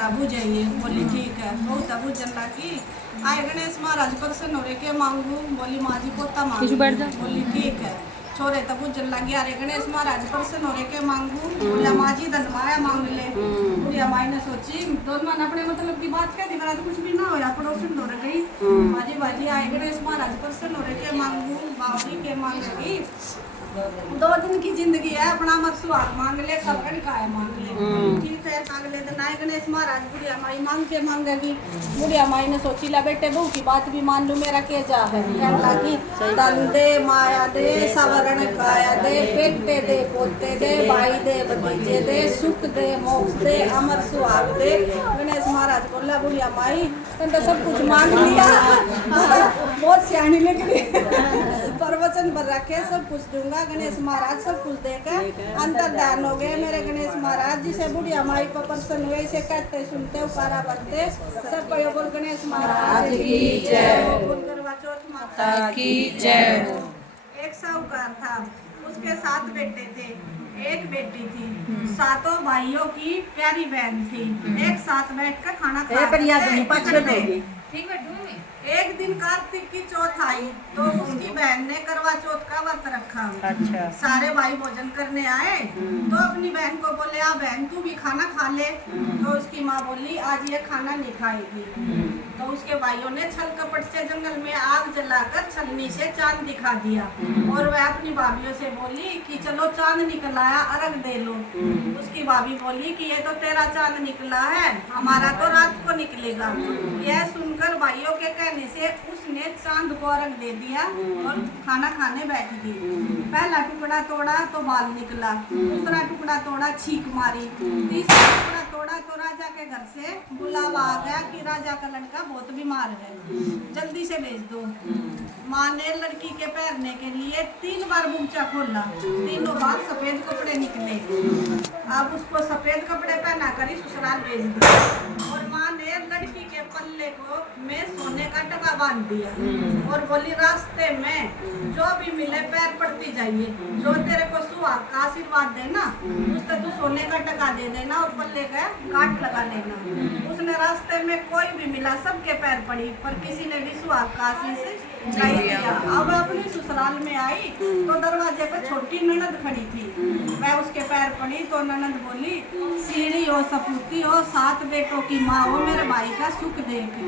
हमारा बुझाइए। बोली ठीक है। बहुत बुझन लगी। आए गणेश महाराज प्रसन्न हो रहे के मांगू। बोली माँ जी पोता मांगू। बोली ठीक है। छोरे तब बुझन लगी। अरे गणेश महाराज प्रसन्न हो रहे के मांगू। बोला माँ जी धनवाया मांग ले। बुढ़िया माई ने सोची दोनों ने अपने मतलब की बात कह दी। कुछ भी ना होया पड़ोसन हो गई। बाजी बाजी आए गणेश महाराज प्रसन्न हो रहे के मांगू। बावली के मांगेगी। 2 दिन की जिंदगी है। अपना मत सुहाग मांग ले। सबका निकाय मांग ले। ठीक है मांग ले। तो नाय गणेश महाराज बुढ़िया माई मांग के मांगेगी। बुढ़िया माई ने सोची ला बेटे बहू की बात भी मान लू। मेरा के जा है कहने लगी धन दे माया दे सवरण काया दे बेटे दे पोते दे भाई दे भतीजे दे सुख दे मोक्ष दे अमर सुहाग दे। गणेश महाराज बोला बुढ़िया माई तुम तो सब कुछ मांग लिया। बहुत सियानी लग रही। प्रवचन पर रखे सब कुछ दूंगा। गणेश महाराज सब कुछ देकर अंतर्धान हो गए मेरे गणेश महाराज। जिसे बुढ़िया माई पर प्रसन्न हुए इसे कहते सुनते उपारा बनते। सब बोल गणेश महाराज की जय। बोल करवा चौथ माता की जय। एक साहूकार था। उसके 7 बेटे थे। एक बेटी थी। 7 भाइयों की प्यारी बहन थी। एक साथ बैठ कर खाना खाते। एक दिन कार्तिक की चौथ आई तो उसकी बहन ने करवा चौथ का व्रत रखा। अच्छा। सारे भाई भोजन करने आए तो अपनी बहन को बोले आ बहन तू भी खाना खा ले। तो उसकी माँ बोली आज ये खाना नहीं खाएगी। तो उसके भाइयों ने छल कपट से जंगल में आग जलाकर छलनी से चांद दिखा दिया। और वह अपनी भाभीियों से बोली कि चलो चांद निकल आया अर्घ दे लो। उसकी भाभी बोली कि ये तो तेरा चांद निकला है हमारा तो रात को निकलेगा। यह सुनकर भाइयों के कहने से उसने चांद को अर्घ दे दिया और खाना खाने बैठ गई। पहला टुकड़ा तोड़ा तो बाल निकला। दूसरा टुकड़ा तोड़ा छींक मारी। तीसरा टुकड़ा तोड़ा तो राजा के घर से बुलावा आ गया कि राजा का लड़का बहुत बीमार है जल्दी से भेज दो। माँ ने लड़की के पैरने के लिए 3 बार बुच्चा खोला। तीनों बार सफेद कपड़े निकले। अब उसको सफेद कपड़े पहना कर ससुराल भेज दिया। और माँ ने लड़की के पल्ले को में सोने का टका बांध दिया और बोली रास्ते में जो भी मिले पैर पड़ती जाइए। जो तेरे को सुहाग का आशीर्वाद देना उससे तू सोने का टका दे देना और पल्ले का काट लगा लेना। उसने रास्ते में कोई भी मिला सबके पैर पड़ी पर किसी ने भी सुहाग का आशीष नहीं दिया। अब अपनी ससुराल में आई तो दरवाजे पर छोटी ननद खड़ी थी। मैं उसके पैर पड़ी तो ननद बोली सीढ़ी हो सपूती हो 7 बेटों की माँ हो मेरे भाई का सुख देख।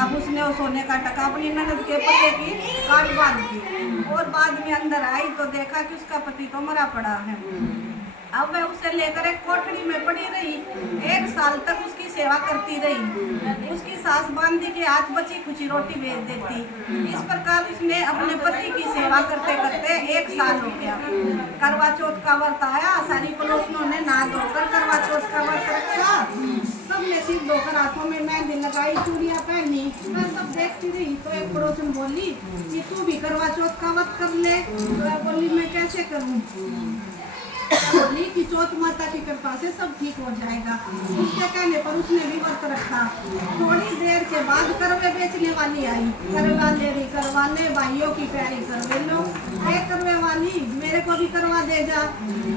अब उसने वो सोने का टका अपनी ननद के पति की काट बांध दी और बाद में अंदर आई तो देखा कि उसका पति तो मरा पड़ा है। अब वह उसे लेकर एक कोठरी में पड़ी रही। 1 साल तक उसकी सेवा करती रही। उसकी सास बांधी के हाथ बची कुछ रोटी भेज देती। इस प्रकार उसने अपने पति की सेवा करते करते 1 साल हो गया। करवा चौथ का व्रत आया। सारी पड़ोसियों ने नहा धोकर करवा चौथ का व्रत रखा। सबने सिर धोकर हाथों में मेहंदी लगाई चूड़ियाँ पहनी। मैं सब देखती रही तो एक पड़ोसन बोली कि तू भी करवा चौथ का व्रत कर ले। तो बोली मैं कैसे करूँ। बोली कि चौथ माता की कृपा से सब ठीक हो जाएगा। उसके कहने पर उसने भी व्रत रखा। थोड़ी देर के बाद करवे बेचने वाली आई। करवा ले रही करवा ले भाइयों की प्यारी करवे लो। एक करवे वाली मेरे को भी करवा दे जा।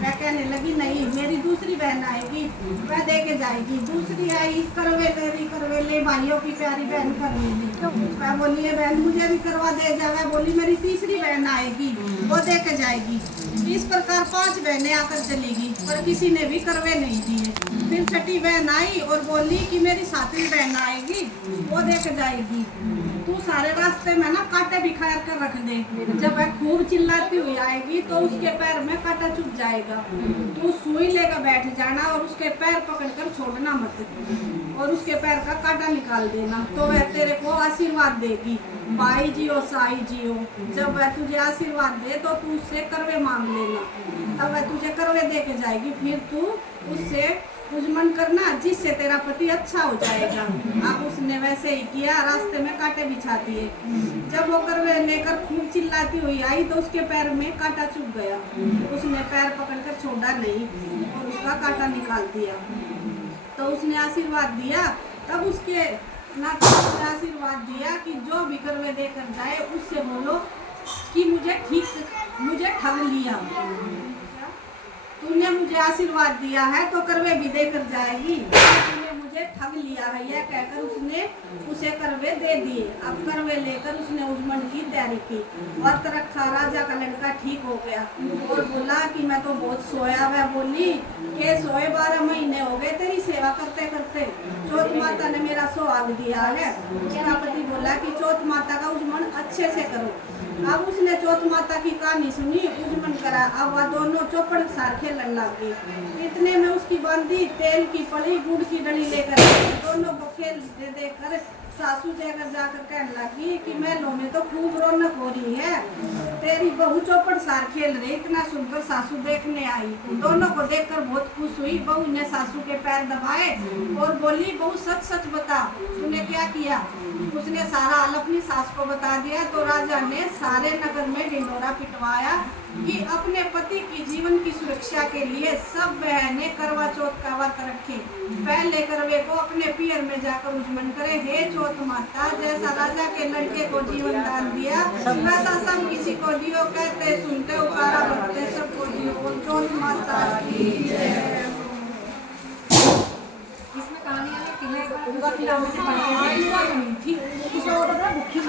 मैं कहने लगी नहीं मेरी दूसरी बहन आएगी वह दे के जाएगी। दूसरी आई करवे ले भाइयों की प्यारी बहन करवेगी। मैं बोली ये बहन मुझे भी करवा दे जा। मैं बोली मेरी तीसरी बहन आएगी वो दे के जाएगी। इस प्रकार 5 बहनें आकर चलेगी पर किसी ने भी करवे नहीं दिए। फिर छठी बहन आई और बोली कि मेरी 7वीं बहन आएगी वो दे के जाएगी। तू सारे रास्ते में ना कांटे बिखार कर रख दे। जब वह खूब चिल्लाती हुई आएगी तो उसके पैर में कांटा चुभ जाएगा। तू सुई लेकर बैठ जाना और उसके पैर पकड़कर छोड़ना मत और उसके पैर का कांटा निकाल देना तो वह तेरे को आशीर्वाद देगी। भाई जियो साई जियो। जब वह तुझे आशीर्वाद दे तो तू उससे करवे मांग लेना। तब वह तुझे करवे दे के जाएगी। फिर तू उससे उजमन करना जिससे तेरा पति अच्छा हो जाएगा। अब उसने वैसे ही किया। रास्ते में कांटे बिछाती है। जब वो करवे लेकर खूब चिल्लाती हुई आई तो उसके पैर में कांटा चुभ गया। उसने पैर पकड़कर छोड़ा नहीं और उसका कांटा निकाल दिया। तो उसने आशीर्वाद दिया। तब उसके नाते आशीर्वाद दिया कि जो भी करवे देकर जाए उससे बोलो कि मुझे ठग लिया। तूने मुझे आशीर्वाद दिया है तो करवे भी देकर जाएगी। तूने मुझे मुझे ठग लिया है, यह कहकर उसने उसे करवे दे दिए। अब करवे लेकर उसने उजमन की तैयारी की। व्रत रखा, राजा का लड़का ठीक हो गया और बोला कि मैं तो बहुत सोया। वह बोली के सोए 12 महीने हो गए तेरी सेवा करते करते, चौथ माता ने मेरा सुहाग दिया है। उसका पति बोला कि चौथ माता का उजमन अच्छे से करो। अब उसने चौथ माता की कहानी सुनी, उजमन करा। अब वह दोनों चौपड़ सार खेलने लगी। इतने में उसकी बंदी तेल की पड़ी, गुड़ की डली लेकर दोनों को खेल दे देकर सासू जाकर कहने लगी कि महलों में तो खूब रौनक हो रही है, तेरी बहू चौपड़ सार खेल रही। इतना सुनकर सासू देखने आई, दोनों को देखकर बहुत खुश हुई। बहू ने सासू के पैर दबाए और बोली, बहू सच सच बता तूने क्या किया। उसने सारा हाल अपनी सास को बता दिया। तो राजा ने सारे नगर में ढिंढोरा पिटवाया कि अपने पति की जीवन की सुरक्षा के लिए सब बहनें करवा चौथ का व्रत रखें। पहले करवे को अपने पियर में जाकर उजमन करे। हे चौथ माता, जैसा राजा के लड़के को जीवन दान दिया वैसा सब किसी को दियो। कहते सुनते उकारा भरते सबको दियो। चौथ माता की जय। इसमें कहानी है किले का